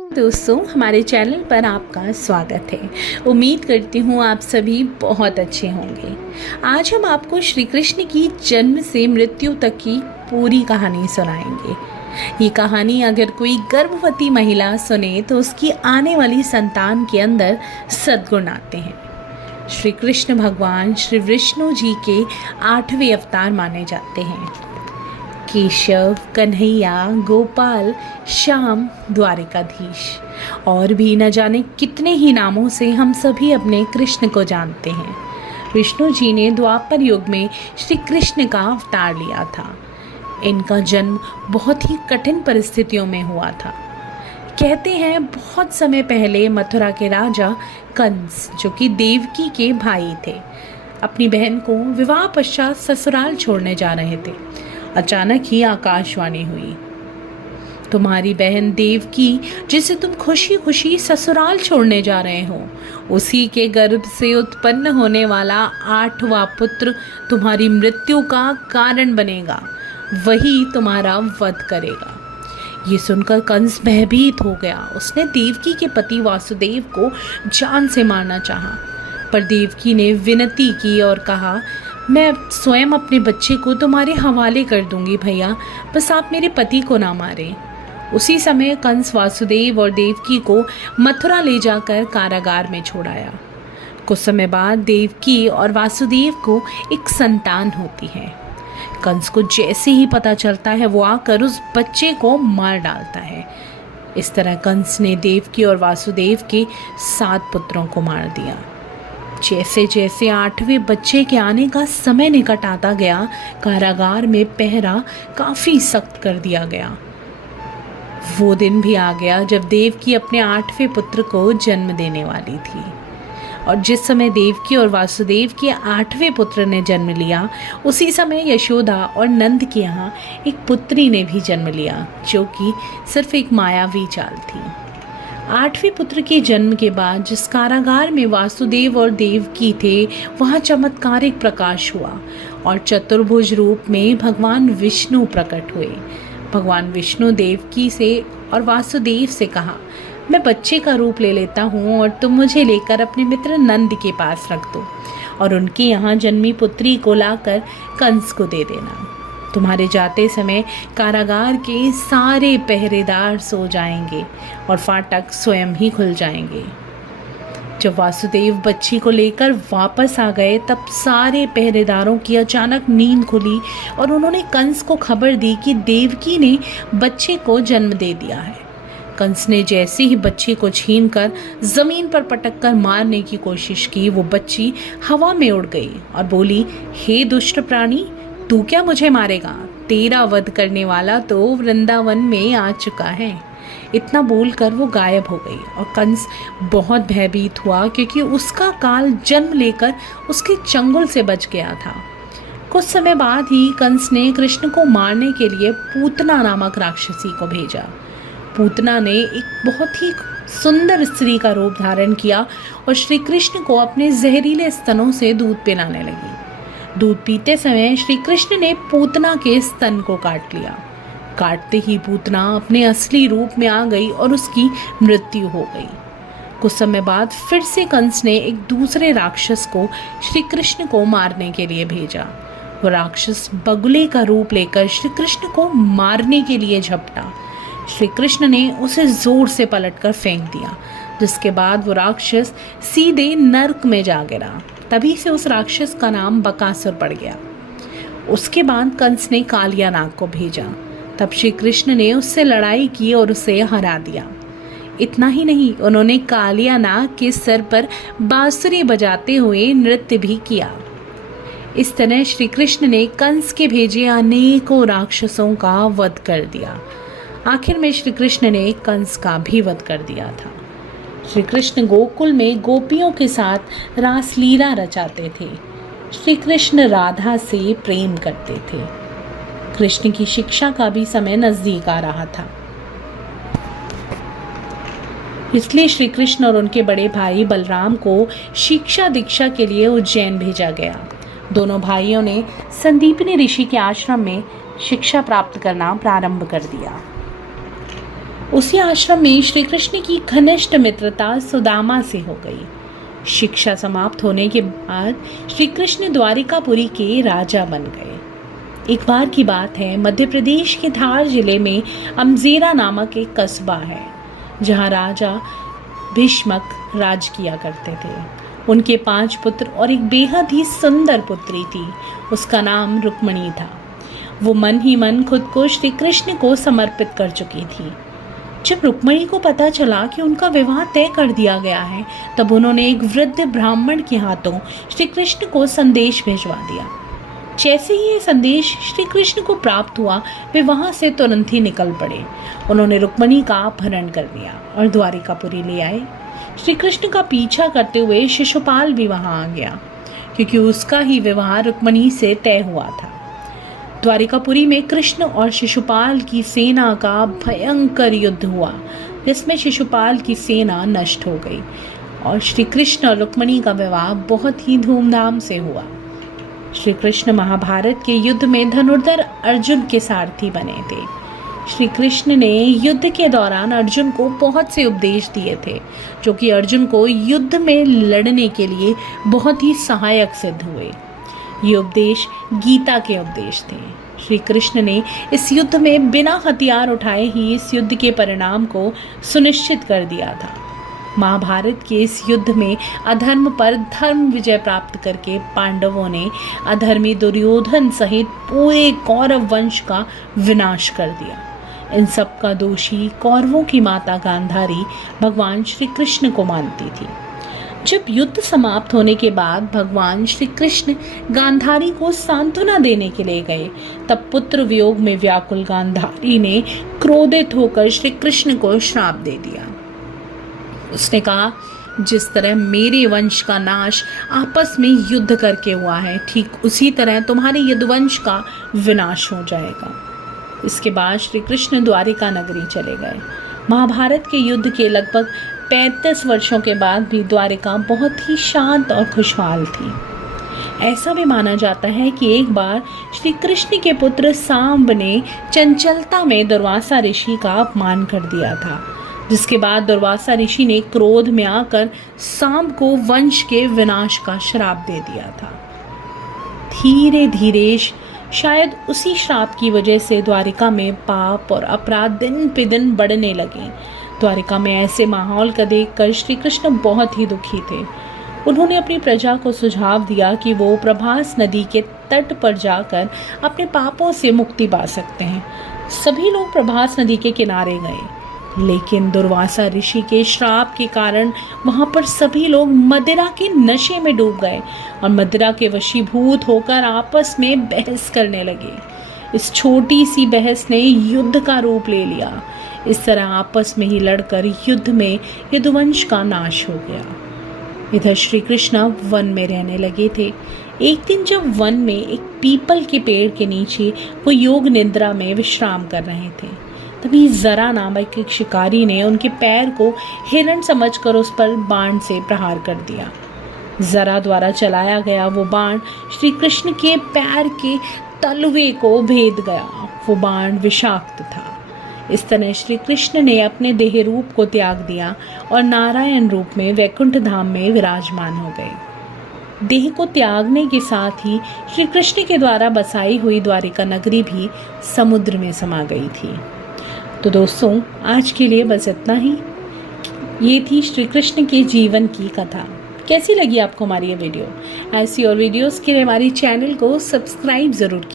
दोस्तों, हमारे चैनल पर आपका स्वागत है। उम्मीद करती हूँ आप सभी बहुत अच्छे होंगे। आज हम आपको श्री कृष्ण की जन्म से मृत्यु तक की पूरी कहानी सुनाएंगे। ये कहानी अगर कोई गर्भवती महिला सुने तो उसकी आने वाली संतान के अंदर सद्गुण आते हैं। श्री कृष्ण भगवान श्री विष्णु जी के 8वें अवतार माने जाते हैं। केशव, कन्हैया, गोपाल, श्याम, द्वारिकाधीश और भी न जाने कितने ही नामों से हम सभी अपने कृष्ण को जानते हैं। विष्णु जी ने द्वापर युग में श्री कृष्ण का अवतार लिया था। इनका जन्म बहुत ही कठिन परिस्थितियों में हुआ था। कहते हैं बहुत समय पहले मथुरा के राजा कंस, जो कि देवकी के भाई थे, अपनी बहन को विवाह पश्चात ससुराल छोड़ने जा रहे थे। अचानक ही आकाशवाणी हुई, तुम्हारी बहन देवकी, जिसे तुम खुशी खुशी ससुराल छोड़ने जा रहे हो, उसी के गर्भ से उत्पन्न होने वाला 8वां पुत्र तुम्हारी मृत्यु का कारण बनेगा। वही तुम्हारा वध करेगा। ये सुनकर कंस भयभीत हो गया। उसने देवकी के पति वासुदेव को जान से मारना चाहा, पर देवकी ने विनती की और कहा, मैं स्वयं अपने बच्चे को तुम्हारे हवाले कर दूंगी भैया, बस आप मेरे पति को ना मारें। उसी समय कंस वासुदेव और देवकी को मथुरा ले जाकर कारागार में छोड़ाया। कुछ समय बाद देवकी और वासुदेव को एक संतान होती है। कंस को जैसे ही पता चलता है, वो आकर उस बच्चे को मार डालता है। इस तरह कंस ने देवकी और वासुदेव के 7 पुत्रों को मार दिया। जैसे जैसे 8वें बच्चे के आने का समय निकट आता गया, कारागार में पहरा काफी सख्त कर दिया गया। वो दिन भी आ गया जब देवकी अपने 8वें पुत्र को जन्म देने वाली थी। और जिस समय देवकी और वासुदेव के 8वें पुत्र ने जन्म लिया, उसी समय यशोदा और नंद के यहाँ एक पुत्री ने भी जन्म लिया, जो कि सिर्फ एक मायावी चाल थी। 8वें पुत्र के जन्म के बाद जिस कारागार में वासुदेव और देवकी थे, वहाँ चमत्कारिक प्रकाश हुआ और चतुर्भुज रूप में भगवान विष्णु प्रकट हुए। भगवान विष्णु देवकी से और वासुदेव से कहा, मैं बच्चे का रूप ले लेता हूँ और तुम मुझे लेकर अपने मित्र नंद के पास रख दो और उनके यहाँ जन्मी पुत्री को लाकर कंस को दे देना। तुम्हारे जाते समय कारागार के सारे पहरेदार सो जाएंगे और फाटक स्वयं ही खुल जाएंगे। जब वासुदेव बच्ची को लेकर वापस आ गए, तब सारे पहरेदारों की अचानक नींद खुली और उन्होंने कंस को खबर दी कि देवकी ने बच्चे को जन्म दे दिया है। कंस ने जैसे ही बच्चे को छीनकर जमीन पर पटक कर मारने की कोशिश की, वो बच्ची हवा में उड़ गई और बोली, हे दुष्ट प्राणी, तू क्या मुझे मारेगा? तेरा वध करने वाला तो वृंदावन में आ चुका है। इतना बोलकर वो गायब हो गई और कंस बहुत भयभीत हुआ, क्योंकि उसका काल जन्म लेकर उसके चंगुल से बच गया था। कुछ समय बाद ही कंस ने कृष्ण को मारने के लिए पूतना नामक राक्षसी को भेजा। पूतना ने एक बहुत ही सुंदर स्त्री का रूप धारण किया और श्री कृष्ण को अपने जहरीले स्तनों से दूध पिलाने लगी। दूध पीते समय श्री कृष्ण ने पूतना के स्तन को काट लिया। काटते ही पूतना अपने असली रूप में आ गई और उसकी मृत्यु हो गई। कुछ समय बाद फिर से कंस ने एक दूसरे राक्षस को श्री कृष्ण को मारने के लिए भेजा। वो राक्षस बगुले का रूप लेकर श्री कृष्ण को मारने के लिए झपटा। श्री कृष्ण ने उसे जोर से पलटकर फेंक दिया, जिसके बाद वो राक्षस सीधे नर्क में जा गिरा। तभी से उस राक्षस का नाम बकासुर पड़ गया। उसके बाद कंस ने कालिया नाग को भेजा। तब श्री कृष्ण ने उससे लड़ाई की और उसे हरा दिया। इतना ही नहीं, उन्होंने कालिया नाग के सर पर बांसुरी बजाते हुए नृत्य भी किया। इस तरह श्री कृष्ण ने कंस के भेजे अनेकों राक्षसों का वध कर दिया। आखिर में श्री कृष्ण ने कंस का भी वध कर दिया था। श्री कृष्ण गोकुल में गोपियों के साथ रासलीला रचाते थे। श्री कृष्ण राधा से प्रेम करते थे। कृष्ण की शिक्षा का भी समय नजदीक आ रहा था, इसलिए श्री कृष्ण और उनके बड़े भाई बलराम को शिक्षा दीक्षा के लिए उज्जैन भेजा गया। दोनों भाइयों ने संदीपनी ऋषि के आश्रम में शिक्षा प्राप्त करना प्रारंभ कर दिया। उसी आश्रम में श्री कृष्ण की घनिष्ठ मित्रता सुदामा से हो गई। शिक्षा समाप्त होने के बाद श्री कृष्ण द्वारिकापुरी के राजा बन गए। एक बार की बात है, मध्य प्रदेश के धार जिले में अमजेरा नामक एक कस्बा है, जहां राजा भीष्मक राज किया करते थे। उनके 5 पुत्र और एक बेहद ही सुंदर पुत्री थी। उसका नाम रुक्मणी था। वो मन ही मन खुद को श्री कृष्ण को समर्पित कर चुकी थी। जब रुक्मणी को पता चला कि उनका विवाह तय कर दिया गया है, तब उन्होंने एक वृद्ध ब्राह्मण के हाथों श्री कृष्ण को संदेश भिजवा दिया। जैसे ही ये संदेश श्री कृष्ण को प्राप्त हुआ, वे वहां से तुरंत ही निकल पड़े। उन्होंने रुक्मणी का अपहरण कर लिया और द्वारिकापुरी ले आए। श्री कृष्ण का पीछा करते हुए शिशुपाल भी वहां आ गया, क्योंकि उसका ही विवाह रुक्मणी से तय हुआ था। द्वारिकापुरी में कृष्ण और शिशुपाल की सेना का भयंकर युद्ध हुआ, जिसमें शिशुपाल की सेना नष्ट हो गई और श्री कृष्ण और रुक्मणी का विवाह बहुत ही धूमधाम से हुआ। श्री कृष्ण महाभारत के युद्ध में धनुर्धर अर्जुन के सारथी बने थे। श्री कृष्ण ने युद्ध के दौरान अर्जुन को बहुत से उपदेश दिए थे, जो कि अर्जुन को युद्ध में लड़ने के लिए बहुत ही सहायक सिद्ध हुए। ये उपदेश गीता के उपदेश थे। श्री कृष्ण ने इस युद्ध में बिना हथियार उठाए ही इस युद्ध के परिणाम को सुनिश्चित कर दिया था। महाभारत के इस युद्ध में अधर्म पर धर्म विजय प्राप्त करके पांडवों ने अधर्मी दुर्योधन सहित पूरे कौरव वंश का विनाश कर दिया। इन सब का दोषी कौरवों की माता गांधारी भगवान श्री कृष्ण को मानती थी। जब युद्ध समाप्त होने के बाद भगवान श्री कृष्ण गांधारी को सांत्वना देने के लिए गए, तब पुत्र वियोग में व्याकुल गांधारी ने क्रोधित होकर श्री कृष्ण को श्राप दे दिया। उसने कहा, जिस तरह मेरे वंश का नाश आपस में युद्ध करके हुआ है, ठीक उसी तरह तुम्हारे यदुवंश का विनाश हो जाएगा। इसके बाद श्री कृष्ण द्वारिका नगरी चले गए। महाभारत के युद्ध के लगभग 35 वर्षों के बाद भी द्वारिका बहुत ही शांत और खुशहाल थी। ऐसा भी माना जाता है कि एक बार श्री कृष्ण के पुत्र सांब ने चंचलता में दुर्वासा ऋषि का अपमान कर दिया था, जिसके बाद दुर्वासा ऋषि ने क्रोध में आकर सांब को वंश के विनाश का श्राप दे दिया था। धीरे धीरे शायद उसी श्राप की वजह से द्वारिका में पाप और अपराध दिन पे दिन बढ़ने लगे। द्वारिका में ऐसे माहौल को देखकर श्री कृष्ण बहुत ही दुखी थे। उन्होंने अपनी प्रजा को सुझाव दिया कि वो प्रभास नदी के तट पर जाकर अपने पापों से मुक्ति पा सकते हैं। सभी लोग प्रभास नदी के किनारे गए, लेकिन दुर्वासा ऋषि के श्राप के कारण वहां पर सभी लोग मदिरा के नशे में डूब गए और मदिरा के वशीभूत होकर आपस में बहस करने लगे। इस छोटी सी बहस ने युद्ध का रूप ले लिया। इस तरह आपस में ही लड़कर युद्ध में यदुवंश का नाश हो गया। इधर श्री कृष्ण वन में रहने लगे थे। एक दिन जब वन में एक पीपल के पेड़ के नीचे वो योग निद्रा में विश्राम कर रहे थे, तभी जरा नामक एक शिकारी ने उनके पैर को हिरण समझकर उस पर बाण से प्रहार कर दिया। जरा द्वारा चलाया गया वो बाण श्री कृष्ण के पैर के तलवे को भेद गया। वो बाण विषाक्त था। इस तरह श्री कृष्ण ने अपने देह रूप को त्याग दिया और नारायण रूप में वैकुंठ धाम में विराजमान हो गए। देह को त्यागने के साथ ही श्री कृष्ण के द्वारा बसाई हुई द्वारिका नगरी भी समुद्र में समा गई थी। तो दोस्तों, आज के लिए बस इतना ही। ये थी श्री कृष्ण के जीवन की कथा। कैसी लगी आपको हमारी ये वीडियो? ऐसी और वीडियोस के लिए हमारी चैनल को सब्सक्राइब ज़रूर कीजिए।